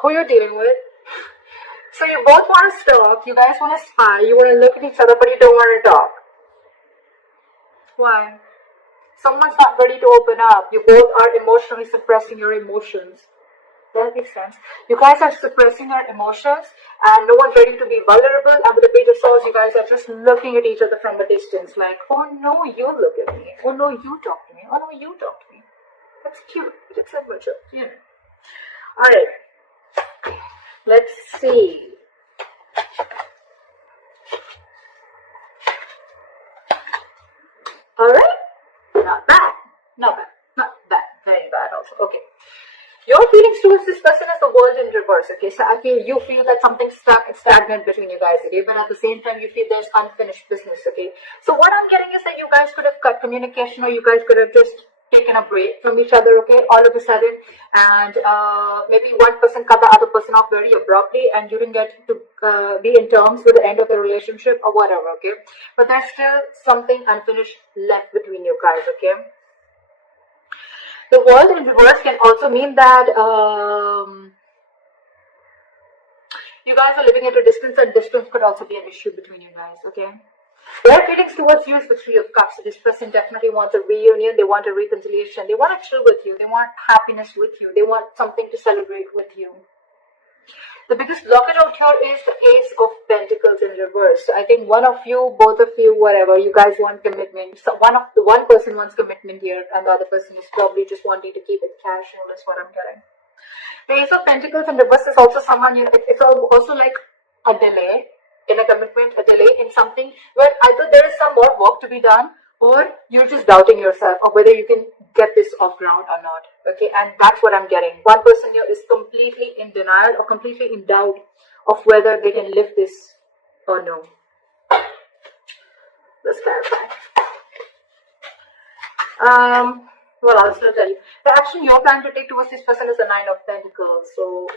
who you're dealing with. So you both want to talk, you guys want to spy, you want to look at each other, but you don't want to talk. Why? Someone's not ready to open up. You both are emotionally suppressing your emotions. That makes sense. You guys are suppressing your emotions and no one's ready to be vulnerable. And with the Page of Swords, you guys are just looking at each other from a distance like, oh no, you look at me. Oh no, you talk to me. Oh no, you talk to me. That's cute. It's so much, you know. Alright. Let's see. Alright. Not bad. Not bad. Not bad. Very bad also. Okay. Your feelings towards this person is the world in reverse, okay? So you feel that something's stuck, it's stagnant between you guys, okay? But at the same time, you feel there's unfinished business, okay? So what I'm getting is that you guys could have cut communication, or you guys could have just taken a break from each other, okay? All of a sudden, and maybe one person cut the other person off very abruptly, and you didn't get to be in terms with the end of the relationship or whatever, okay? But there's still something unfinished left between you guys, okay? The world in reverse can also mean that you guys are living at a distance, and distance could also be an issue between you guys, okay? Their feelings towards you is the Three of Cups. This person definitely wants a reunion, they want a reconciliation, they want to chill with you, they want happiness with you, they want something to celebrate with you. The biggest blockage out here is the Ace of Pentacles in reverse. So I think one of you, both of you, whatever, you guys want commitment. So one person wants commitment here, and the other person is probably just wanting to keep it casual, is what I'm getting. The Ace of Pentacles in reverse is also someone, you know, it's also like a delay in a commitment, a delay in something where either there is some more work to be done, or you're just doubting yourself of whether you can get this off ground or not, okay? And that's what I'm getting. One person here is completely in denial or completely in doubt of whether they can live this or no. Let's clarify. Well, I'll still tell you. The action you're planning to take towards this person is the Nine of Pentacles. So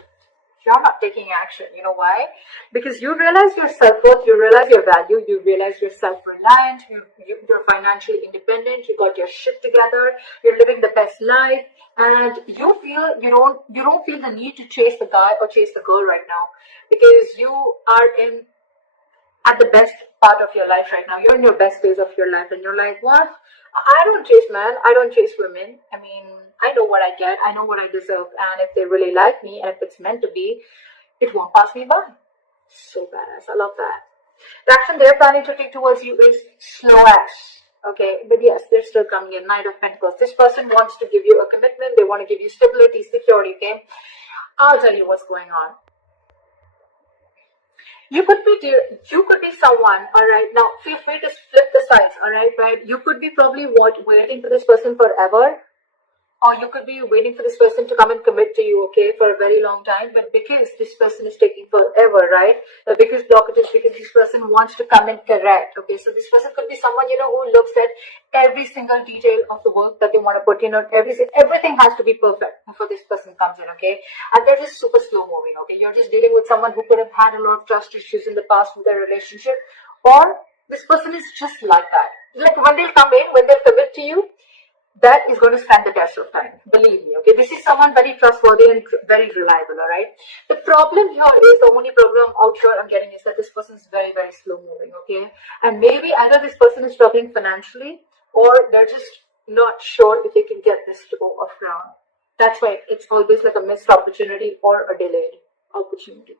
you're not taking action. You know why? Because you realize your self-worth, you realize your value, you realize you're self-reliant, you're financially independent, you got your shit together, you're living the best life, and you feel you don't feel the need to chase the guy or chase the girl right now, because you are at the best part of your life right now. You're in your best phase of your life, and you're like, what? I don't chase men, I don't chase women. I mean, I know what I get, I know what I deserve, and if they really like me, and if it's meant to be, it won't pass me by. So badass, I love that. The action they're planning to take towards you is slow ass. Okay, but yes, they're still coming in. Knight of Pentacles. This person wants to give you a commitment, they want to give you stability, security, okay? I'll tell you what's going on. You could be someone, alright, now feel free to flip the sides, alright, right? You could be probably waiting for this person forever, or you could be waiting for this person to come and commit to you, okay, for a very long time. But because this person is taking forever, right, the biggest blockage is because this person wants to come and correct, okay? So this person could be someone, you know, who looks at every single detail of the work that they want to put in, or everything has to be perfect before this person comes in, okay? And they're just super slow moving, okay? You're just dealing with someone who could have had a lot of trust issues in the past with their relationship, or this person is just like that. Like when they'll come in, when they'll commit to you, that is going to stand the test of time. Believe me, okay? This is someone very trustworthy and very reliable, alright? The problem here is, the only problem out here I'm getting is that this person is very, very slow moving, okay? And maybe either this person is struggling financially, or they're just not sure if they can get this to go off ground. That's why it's always like a missed opportunity or a delayed opportunity.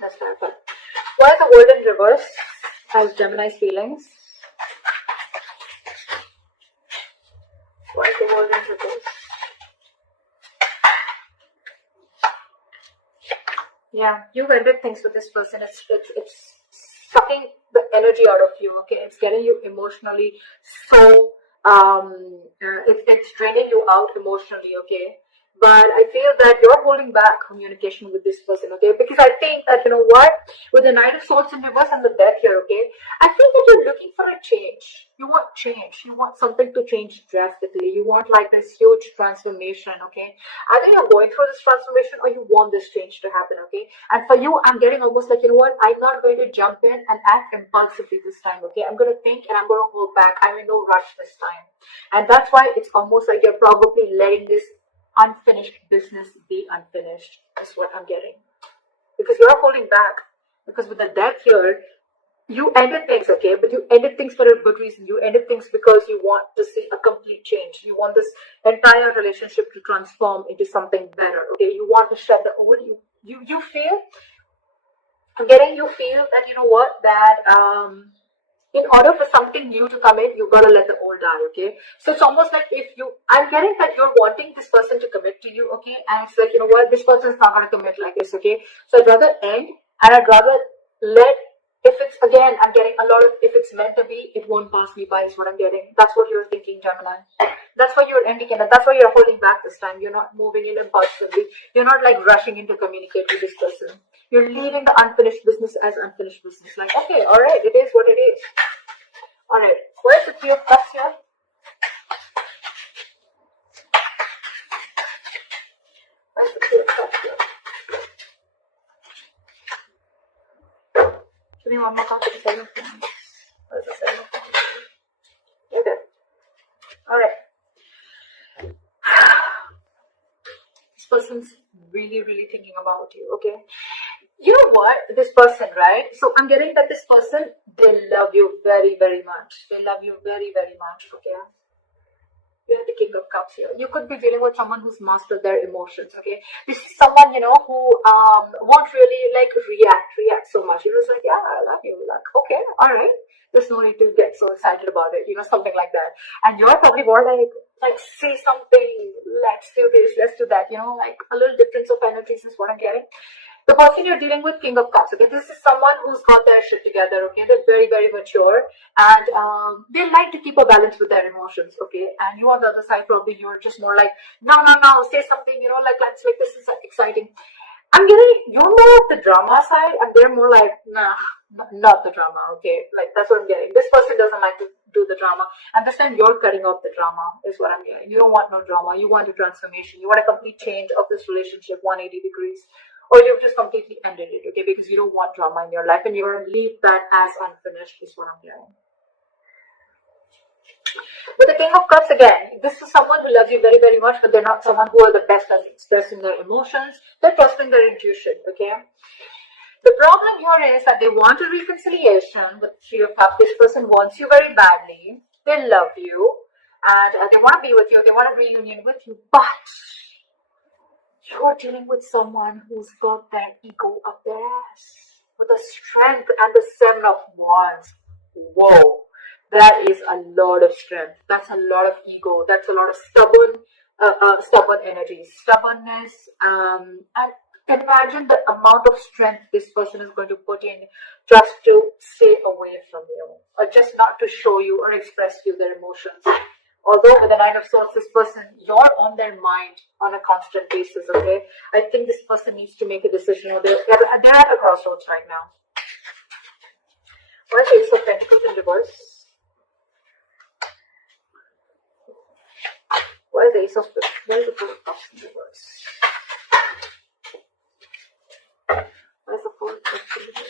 That's clarify. Why is the world in reverse as Gemini's feelings? Why is the world in reverse? Yeah, you've ended things with this person. It's sucking the energy out of you, okay? It's getting you emotionally so, it's draining you out emotionally, okay? But I feel that you're holding back communication with this person, okay? Because I think that, you know what? With the Knight of Swords in reverse and the Death here, okay? I feel that you're looking for a change. You want change. You want something to change drastically. You want like this huge transformation, okay? Either you're going through this transformation or you want this change to happen, okay? And for you, I'm getting almost like, you know what? I'm not going to jump in and act impulsively this time, okay? I'm going to think and I'm going to hold back. I'm in no rush this time. And that's why it's almost like you're probably letting this unfinished business be unfinished, is what I'm getting. Because you're holding back. Because with the death here, you ended things, okay? But you ended things for a good reason. You ended things because you want to see a complete change. You want this entire relationship to transform into something better, okay? You want to shed the old. You feel, I'm getting, you feel that, you know what, that in order for something new to come in, you gotta let the old die, okay? So it's almost like if you, I'm getting that you're wanting this person to commit to you, okay? And it's like, you know what, this person's not gonna commit like this, okay? So I'd rather end, and I'd rather let, if it's, again, I'm getting a lot of, if it's meant to be, it won't pass me by is what I'm getting. That's what you're thinking, Gemini. That's why you're ending it, and that's why you're holding back this time. You're not moving in impulsively. You're not like rushing in to communicate with this person. You're leaving the unfinished business as unfinished business. Like, okay, all right, it is what it is. All right, where's the Three of Cups here? Where's the Three of Cups here? Give me one more card for the Seven of Cups. Where's the Seven of Cups? Okay. All right. This person's really, really thinking about you, okay? You know what? This person, right? So I'm getting that this person, they love you very, very much. They love you very, very much, okay? You have the King of Cups here. You could be dealing with someone who's mastered their emotions, okay? This is someone, you know, who won't really like react so much. You're just like, yeah, I love you. Like, okay, all right. There's no need to get so excited about it, you know, something like that. And you're probably more like see something, let's do this, let's do that, you know, like a little difference of energies is what I'm getting. The person you're dealing with, King of Cups, okay, this is someone who's got their shit together, okay, they're very, very mature, and they like to keep a balance with their emotions, okay, and you on the other side, probably you're just more like, no, say something, you know, like, let's, like, this is exciting. I'm getting, you're more of the drama side, and they're more like, nah, not the drama, okay, like, that's what I'm getting. This person doesn't like to do the drama, and this time you're cutting off the drama, is what I'm getting. You don't want no drama, you want a transformation, you want a complete change of this relationship, 180 degrees. Or you've just completely ended it, okay, because you don't want drama in your life and you're going to leave that as unfinished, is what I'm hearing. With the King of Cups, again, this is someone who loves you very, very much, but they're not someone who are the best at expressing their emotions. They're trusting their intuition, okay? The problem here is that they want a reconciliation with Three of Cups. This person wants you very badly. They love you, and they want to be with you. They want a reunion with you, but you're dealing with someone who's got their ego up their ass with the strength and the Seven of Wands. Whoa, that is a lot of strength. That's a lot of ego. That's a lot of stubborn energy, stubbornness. And imagine the amount of strength this person is going to put in just to stay away from you, or just not to show you or express to you their emotions. Although with the Nine of Swords, this person, you're on their mind on a constant basis, okay? I think this person needs to make a decision, or they're at a crossroads right now. Where's the Ace of Pentacles in reverse? Where's the Ace of Where's the Four of Cups in reverse? Where's the Four of Cups in reverse?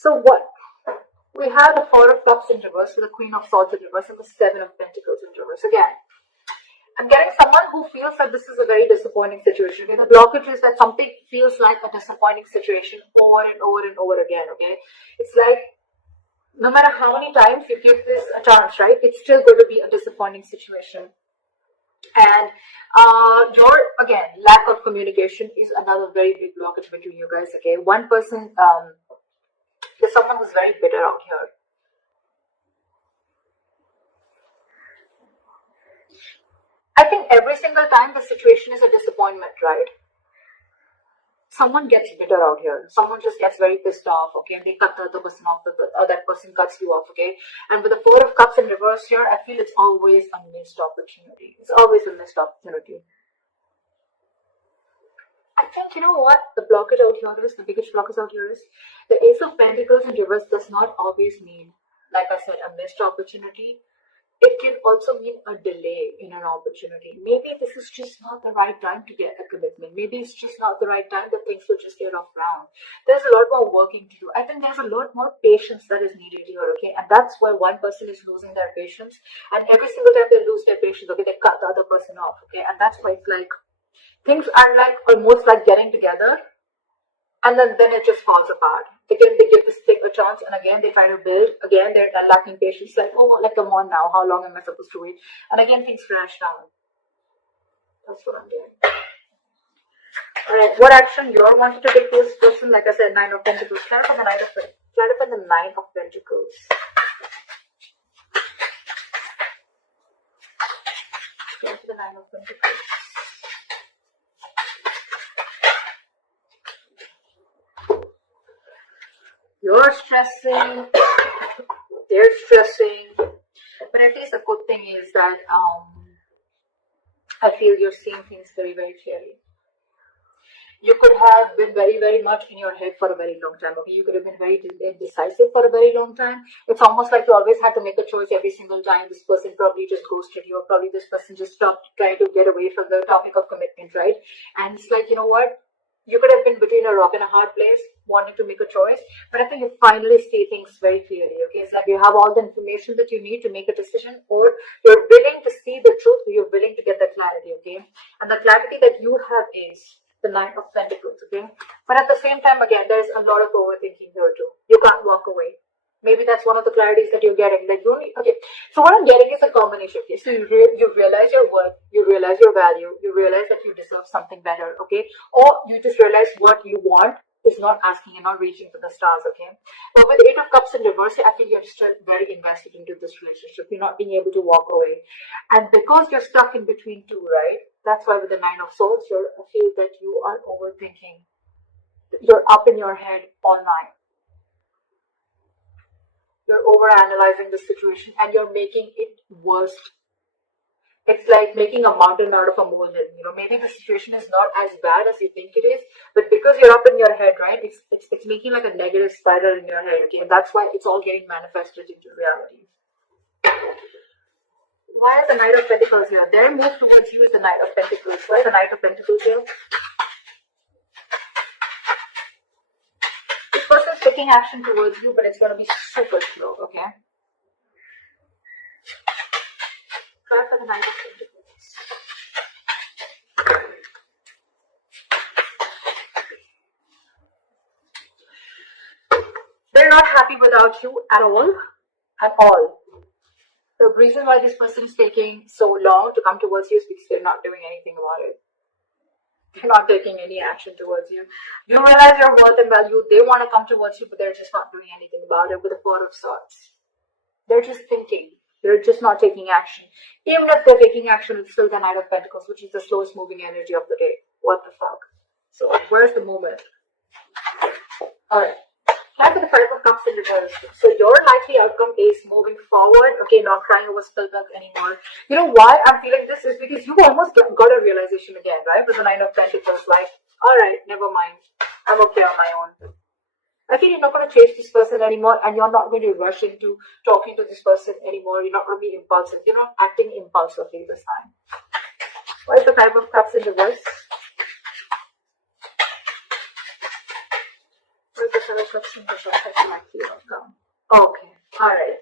So what? We have the Four of Cups in reverse, so the Queen of Swords in reverse, and the Seven of Pentacles in reverse. Again, I'm getting someone who feels that this is a very disappointing situation. Okay? The blockage is that something feels like a disappointing situation over and over and over again, okay? It's like, no matter how many times you give this a chance, right, it's still going to be a disappointing situation. And again, lack of communication is another very big blockage between you guys, okay? One person, there's someone who's very bitter out here. I think every single time the situation is a disappointment, right? Someone gets bitter out here. Someone just gets very pissed off, okay? And they cut the other person off, or that person cuts you off, okay? And with the Four of Cups in reverse here, I feel it's always a missed opportunity. It's always a missed opportunity. I think, you know what, the blockage out here is, the biggest blockage out here is, the Ace of Pentacles in reverse does not always mean, like I said, a missed opportunity. it can also mean a delay in an opportunity. Maybe this is just not the right time to get a commitment. Maybe it's just not the right time that things will just get off ground. There's a lot more working to do. I think there's a lot more patience that is needed here, okay? And that's where one person is losing their patience. And every single time they lose their patience, okay, they cut the other person off, okay? And that's why it's like, things are like almost like getting together, and then it just falls apart. Again, they give this thing a chance, and again they try to build. Again, they're lacking patience. Like, oh, like, come on now, how long am I supposed to wait? And again, things crash down. That's what I'm doing. Alright, what action you're wanting to take this person? Like I said, Nine of Pentacles. Clarify the Nine of Pentacles. Clarify the Nine of Pentacles. Clarify the Nine of Pentacles. You're stressing, they're stressing, but at least the good thing is that I feel you're seeing things very, very clearly. You could have been very, very much in your head for a very long time. Okay, you could have been very indecisive for a very long time. It's almost like you always had to make a choice every single time. This person probably just ghosted you, or probably this person just stopped trying to get away from the topic of commitment, right? And it's like, you know what? You could have been between a rock and a hard place, wanting to make a choice, but I think you finally see things very clearly, okay? It's like you have all the information that you need to make a decision, or you're willing to see the truth, you're willing to get the clarity, okay? And the clarity that you have is the Nine of Pentacles, okay? But at the same time, again, there's a lot of overthinking here too. You can't walk away. Maybe that's one of the clarities that you're getting. That you need, okay. So what I'm getting is a combination. Okay, so you realize your worth, you realize your value, you realize that you deserve something better. Okay, or you just realize what you want is not asking and not reaching for the stars. Okay, but with Eight of Cups in reverse, I feel you're still very invested into this relationship. You're not being able to walk away, and because you're stuck in between two, right? That's why with the Nine of Swords, I feel that you are overthinking. You're up in your head all night. You're overanalyzing the situation and you're making it worse. It's like making a mountain out of a molehill. You know, maybe the situation is not as bad as you think it is, but because you're up in your head, right? It's making like a negative spiral in your head. Okay, and that's why it's all getting manifested into reality. Why is the Knight of Pentacles here? Their move towards you is the Knight of Pentacles. Why is the Knight of Pentacles here? This person is taking action towards you, but it's going to be super slow, okay? Try for the Knight of Pentacles. They're not happy without you at all. At all. The reason why this person is taking so long to come towards you is because they're not doing anything about it. They're not taking any action towards you. You realize your worth and value. They want to come towards you, but they're just not doing anything about it with the Four of Swords. They're just thinking. They're just not taking action. Even if they're taking action, it's still the Knight of Pentacles, which is the slowest moving energy of the day. What the fuck? So, where's the movement? Alright. Time for the Five of Cups in reverse. So your likely outcome is moving forward. Okay, not crying over spilled milk anymore. You know why I'm feeling this is because you almost got a realization again, right? With the Nine of Pentacles, like, alright, never mind. I'm okay on my own. I feel you're not going to chase this person anymore, and you're not going to rush into talking to this person anymore. You're not going to be impulsive. You're not acting impulsively this time. Why is the Five of Cups in reverse? Okay, alright.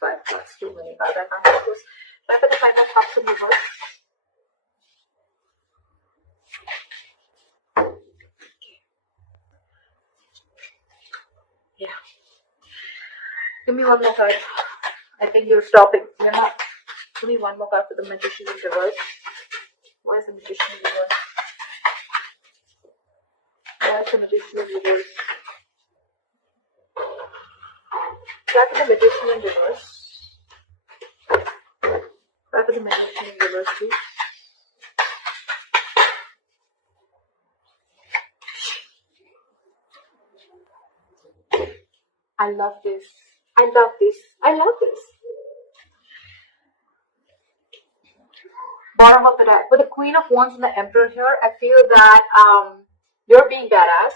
Five cups, too many cards. I can't focus. Try for the Five of Cups in reverse. Yeah. Give me one more card. I think you're stopping. You're not. Give me one more card for the Magician in reverse. Why is the Magician in reverse? Why is the Magician in reverse? Try for the Magician in reverse. Try for the Magician in reverse, please. I love this. I love this. I love this. Bottom of the deck. With the Queen of Wands and the Emperor here, I feel that you're being badass.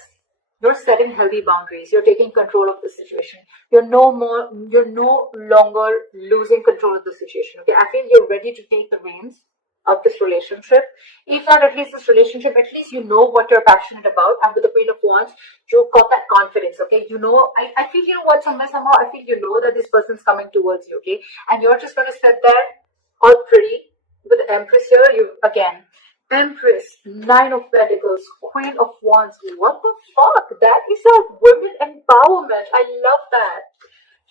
You're setting healthy boundaries. You're taking control of the situation. You're no longer losing control of the situation. Okay, I feel you're ready to take the reins of this relationship. If not at least this relationship, at least you know what you're passionate about. And with the Queen of Wands, you've got that confidence. Okay, you know, I feel, you know what, somehow I feel you know that this person's coming towards you. Okay, and you're just gonna sit there all pretty with the Empress here. You again. Empress, Nine of Pentacles, Queen of Wands. What the fuck? That is a women empowerment. I love that.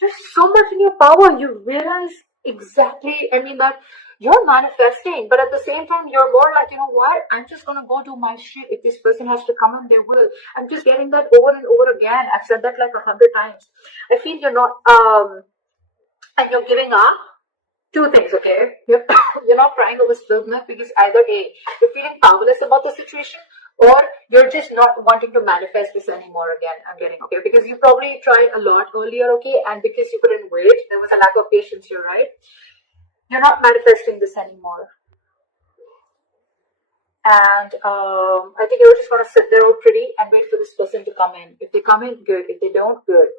There's so much in your power. You realize exactly, I mean, that you're manifesting, but at the same time, you're more like, you know what? I'm just gonna go do my shit. If this person has to come in, they will. I'm just getting that over and over again. I've said that like 100 times. I feel you're not, and you're giving up. Two things, okay? You're not crying over spilled milk because either A, you're feeling powerless about the situation, or you're just not wanting to manifest this anymore again. I'm getting, okay? Because you probably tried a lot earlier, okay? And because you couldn't wait, there was a lack of patience here, right? You're not manifesting this anymore. And I think you're just going to sit there all pretty and wait for this person to come in. If they come in, good. If they don't, good.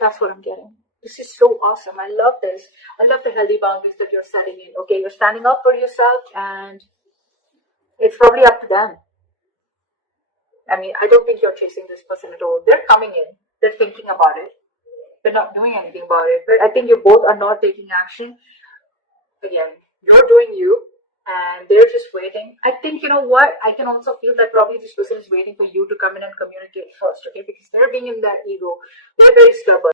That's what I'm getting. This is so awesome. I love this. I love the healthy boundaries that you're setting in. Okay, you're standing up for yourself, and it's probably up to them. I mean, I don't think you're chasing this person at all. They're coming in. They're thinking about it. They're not doing anything about it. But I think you both are not taking action. Again, you're doing you, and they're just waiting. I think, you know what? I can also feel that probably this person is waiting for you to come in and communicate first, okay? Because they're being in their ego. They're very stubborn.